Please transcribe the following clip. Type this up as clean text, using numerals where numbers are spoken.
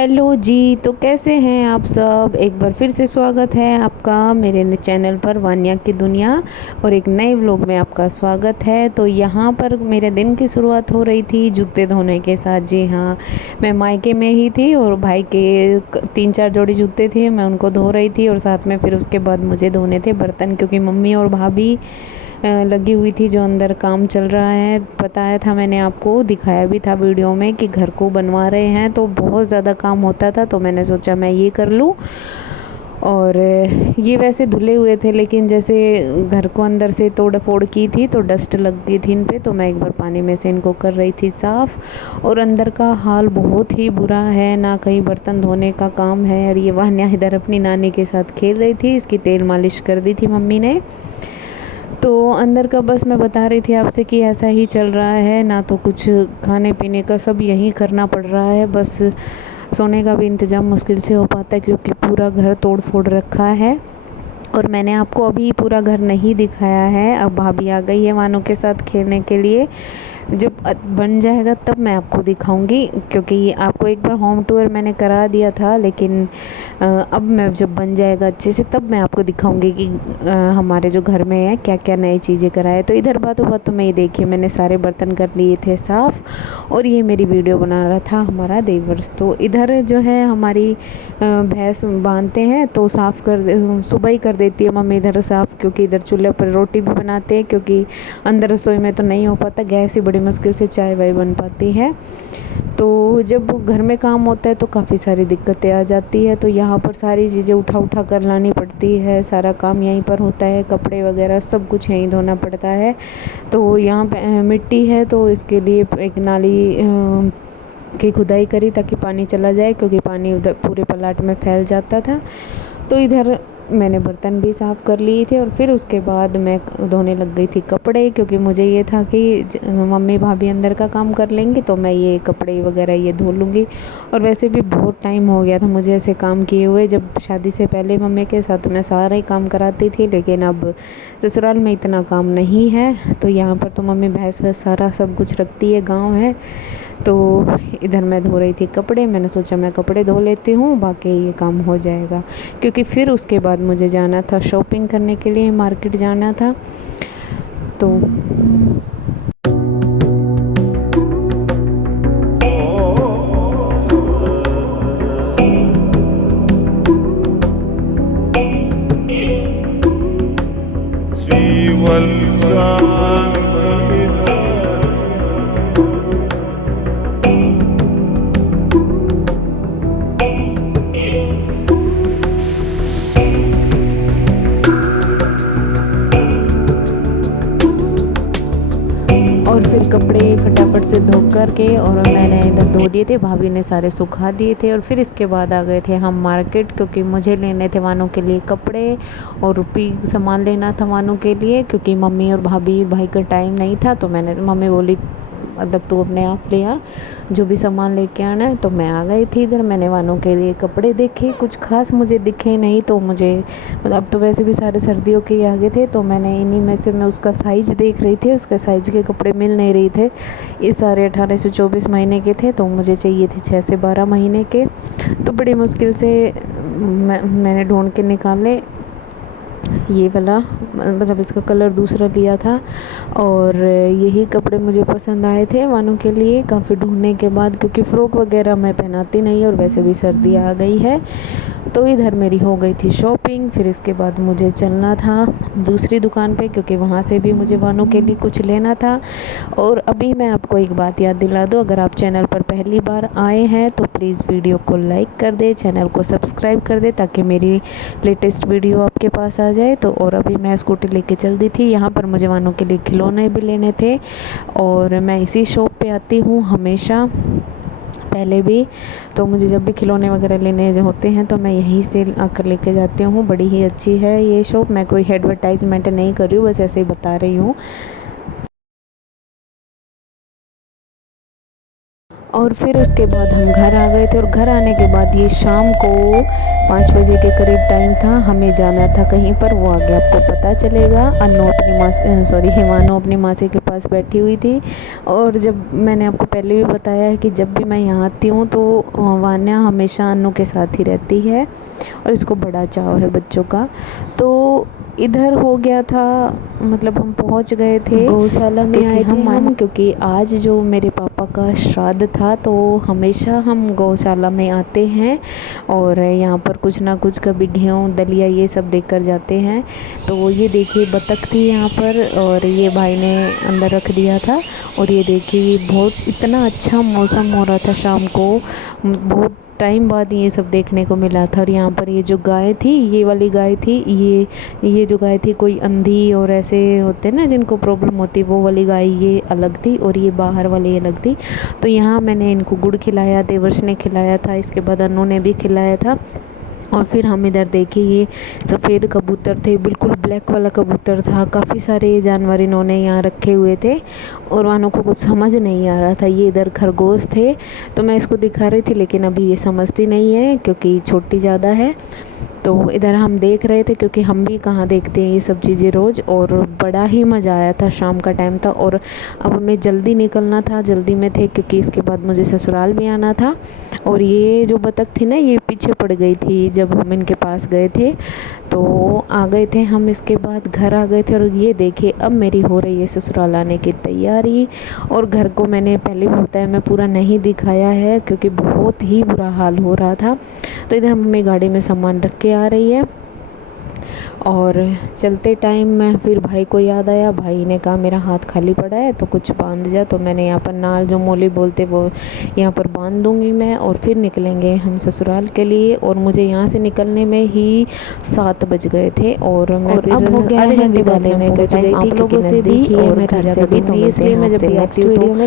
Hello जी। तो कैसे हैं आप सब। एक बार फिर से स्वागत है आपका मेरे चैनल पर वान्या की दुनिया और एक नए व्लॉग में आपका स्वागत है। तो यहाँ पर मेरे दिन की शुरुआत हो रही थी जूते धोने के साथ। जी हाँ, मैं मायके में ही थी और भाई के 3-4 जोड़ी जूते थे, मैं उनको धो रही थी और साथ में फिर उसके बाद मुझे धोने थे बर्तन, क्योंकि मम्मी और भाभी लगी हुई थी जो अंदर काम चल रहा है। बताया था मैंने आपको, दिखाया भी था वीडियो में कि घर को बनवा रहे हैं तो बहुत ज़्यादा काम होता था, तो मैंने सोचा मैं ये कर लूँ। और ये वैसे धुले हुए थे, लेकिन जैसे घर को अंदर से तोड़ फोड़ की थी तो डस्ट लग गई थी इन पे, तो मैं एक बार पानी में से इनको कर रही थी साफ़। और अंदर का हाल बहुत ही बुरा है, ना कहीं बर्तन धोने का काम है। और ये वान्या इधर अपनी नानी के साथ खेल रही थी, इसकी तेल मालिश कर दी थी मम्मी ने। तो अंदर का बस मैं बता रही थी आपसे कि ऐसा ही चल रहा है, ना तो कुछ खाने पीने का, सब यहीं करना पड़ रहा है। बस सोने का भी इंतज़ाम मुश्किल से हो पाता है, क्योंकि पूरा घर तोड़ फोड़ रखा है। और मैंने आपको अभी पूरा घर नहीं दिखाया है। अब भाभी आ गई है वानों के साथ खेलने के लिए। जब बन जाएगा तब मैं आपको दिखाऊंगी, क्योंकि आपको एक बार होम टूर मैंने करा दिया था, लेकिन अब मैं जब बन जाएगा अच्छे से तब मैं आपको दिखाऊंगी कि हमारे जो घर में है क्या क्या नई चीज़ें कराए। तो इधर बातों बातों में ये देखिए, मैंने सारे बर्तन कर लिए थे साफ़, और ये मेरी वीडियो बना रहा था हमारा देवर्स। तो इधर जो है हमारी भैंस बांधते हैं तो साफ़ कर सुबह ही कर देती है मम्मी इधर साफ़, क्योंकि इधर चूल्हे पर रोटी भी बनाते हैं, क्योंकि अंदर रसोई में तो नहीं हो पाता, गैस ही बड़ी मुश्किल से चाय वाय बन पाती है। तो जब घर में काम होता है तो काफ़ी सारी दिक्कतें आ जाती है। तो यहाँ पर सारी चीज़ें उठा उठा कर लानी पड़ती है, सारा काम यहीं पर होता है, कपड़े वगैरह सब कुछ यहीं धोना पड़ता है। तो यहाँ पे मिट्टी है, तो इसके लिए एक नाली की खुदाई करी ताकि पानी चला जाए, क्योंकि पानी उधर पूरे पलाट में फैल जाता था। तो इधर मैंने बर्तन भी साफ़ कर लिए थे और फिर उसके बाद मैं धोने लग गई थी कपड़े, क्योंकि मुझे ये था कि मम्मी भाभी अंदर का काम कर लेंगी तो मैं ये कपड़े वगैरह ये धो लूँगी। और वैसे भी बहुत टाइम हो गया था मुझे ऐसे काम किए हुए। जब शादी से पहले मम्मी के साथ मैं सारा ही काम कराती थी, लेकिन अब ससुराल में इतना काम नहीं है, तो यहाँ पर तो मम्मी भैंस वैस सारा सब कुछ रखती है, गाँव है। तो इधर मैं धो रही थी कपड़े, मैंने सोचा मैं कपड़े धो लेती हूँ, बाकी ये काम हो जाएगा। क्योंकि फिर उसके बाद मुझे जाना था शॉपिंग करने के लिए, मार्केट जाना था। तो और फिर कपड़े फटाफट से धो कर के और मैंने इधर धो दिए थे, भाभी ने सारे सुखा दिए थे। और फिर इसके बाद आ गए थे हम मार्केट, क्योंकि मुझे लेने थे वानों के लिए कपड़े और रुपी सामान लेना था वानों के लिए, क्योंकि मम्मी और भाई का टाइम नहीं था। तो मैंने मम्मी बोली मतलब तू अपने आप ले आ जो भी सामान लेके आना है। तो मैं आ गई थी इधर, मैंने वानों के लिए कपड़े देखे, कुछ खास मुझे दिखे नहीं। तो मुझे मतलब अब तो वैसे भी सारे सर्दियों के ही आ गए थे, तो मैंने इन्हीं में से मैं उसका साइज़ देख रही थी, उसका साइज़ के कपड़े मिल नहीं रहे थे। ये सारे 18 से 24 महीने के थे, तो मुझे चाहिए थे 6 से 12 महीने के। तो बड़ी मुश्किल से मैंने ढूंढ के निकाले ये वाला, मतलब इसका कलर दूसरा लिया था। और यही कपड़े मुझे पसंद आए थे वानों के लिए काफ़ी ढूंढने के बाद, क्योंकि फ़्रॉक वगैरह मैं पहनाती नहीं और वैसे भी सर्दी आ गई है। तो इधर मेरी हो गई थी शॉपिंग। फिर इसके बाद मुझे चलना था दूसरी दुकान पे, क्योंकि वहाँ से भी मुझे वानों के लिए कुछ लेना था। और अभी मैं आपको एक बात याद दिला दूँ, अगर आप चैनल पर पहली बार आए हैं तो प्लीज़ वीडियो को लाइक कर दे, चैनल को सब्सक्राइब कर दे, ताकि मेरी लेटेस्ट वीडियो आपके पास आ जाए। तो और अभी मैं स्कूटी लेके चल दी थी, यहाँ पर मुझे वानों के लिए खिलौने भी लेने थे। और मैं इसी शॉप पे आती हूँ हमेशा, पहले भी। तो मुझे जब भी खिलौने वगैरह लेने जो होते हैं तो मैं यहीं से आकर लेके जाती हूँ। बड़ी ही अच्छी है ये शॉप, मैं कोई एडवर्टाइजमेंट नहीं कर रही हूँ, बस ऐसे ही बता रही हूँ। और फिर उसके बाद हम घर आ गए थे और घर आने के बाद ये शाम को 5 बजे के करीब टाइम था, हमें जाना था कहीं पर, वो आगे आपको पता चलेगा। हिमानो अपनी मासी के पास बैठी हुई थी। और जब मैंने आपको पहले भी बताया है कि जब भी मैं यहाँ आती हूँ तो वान्या हमेशा अन्नू के साथ ही रहती है और इसको बड़ा चाव है बच्चों का। तो इधर हो गया था, मतलब हम पहुंच गए थे गौशाला में आए थे हम, क्योंकि आज जो मेरे पापा का श्राद्ध था तो हमेशा हम गौशाला में आते हैं और यहाँ पर कुछ ना कुछ कभी गेहूँ दलिया ये सब देकर जाते हैं। तो ये देखिए बतख थी यहाँ पर और ये भाई ने अंदर रख दिया था। और ये देखिए बहुत इतना अच्छा मौसम हो रहा था शाम को, बहुत टाइम बाद ये सब देखने को मिला था। और यहाँ पर ये जो गाय थी, ये वाली गाय थी, ये जो गाय थी कोई अंधी और ऐसे होते हैं ना जिनको प्रॉब्लम होती, वो वाली गाय ये अलग थी और ये बाहर वाली अलग थी। तो यहाँ मैंने इनको गुड़ खिलाया, देवर्ष ने खिलाया था, इसके बाद अनु ने भी खिलाया था। और फिर हम इधर देखे ये सफ़ेद कबूतर थे, बिल्कुल ब्लैक वाला कबूतर था। काफ़ी सारे जानवर इन्होंने यहाँ रखे हुए थे और वानों को कुछ समझ नहीं आ रहा था। ये इधर खरगोश थे, तो मैं इसको दिखा रही थी लेकिन अभी ये समझती नहीं है क्योंकि छोटी ज़्यादा है। तो इधर हम देख रहे थे क्योंकि हम भी कहाँ देखते हैं ये सब चीज़ें रोज़। और बड़ा ही मज़ा आया था, शाम का टाइम था और अब हमें जल्दी निकलना था, जल्दी में थे क्योंकि इसके बाद मुझे ससुराल भी आना था। और ये जो बतख थी ना, ये पीछे पड़ गई थी जब हम इनके पास गए थे। तो आ गए थे हम, इसके बाद घर आ गए थे। और ये देखिए अब मेरी हो रही है ससुराल आने की तैयारी। और घर को मैंने पहले भी बताया मैं पूरा नहीं दिखाया है क्योंकि बहुत ही बुरा हाल हो रहा था। तो इधर मम्मी गाड़ी में सामान रख के आ रही है और चलते टाइम में फिर भाई को याद आया। भाई ने कहा मेरा हाथ खाली पड़ा है तो कुछ बांध जा। तो मैंने यहाँ पर नाल जो मोली बोलते वो यहाँ पर बांध दूँगी मैं और फिर निकलेंगे हम ससुराल के लिए। और मुझे यहाँ से निकलने में ही 7 बज गए थे और मैं फिर अब हो गया है विदा लेने पहुँच गई थी क्योंकि नज़दीक ही है मैं घर से भी, तो इसलिए मैं जब भी आती हूँ तो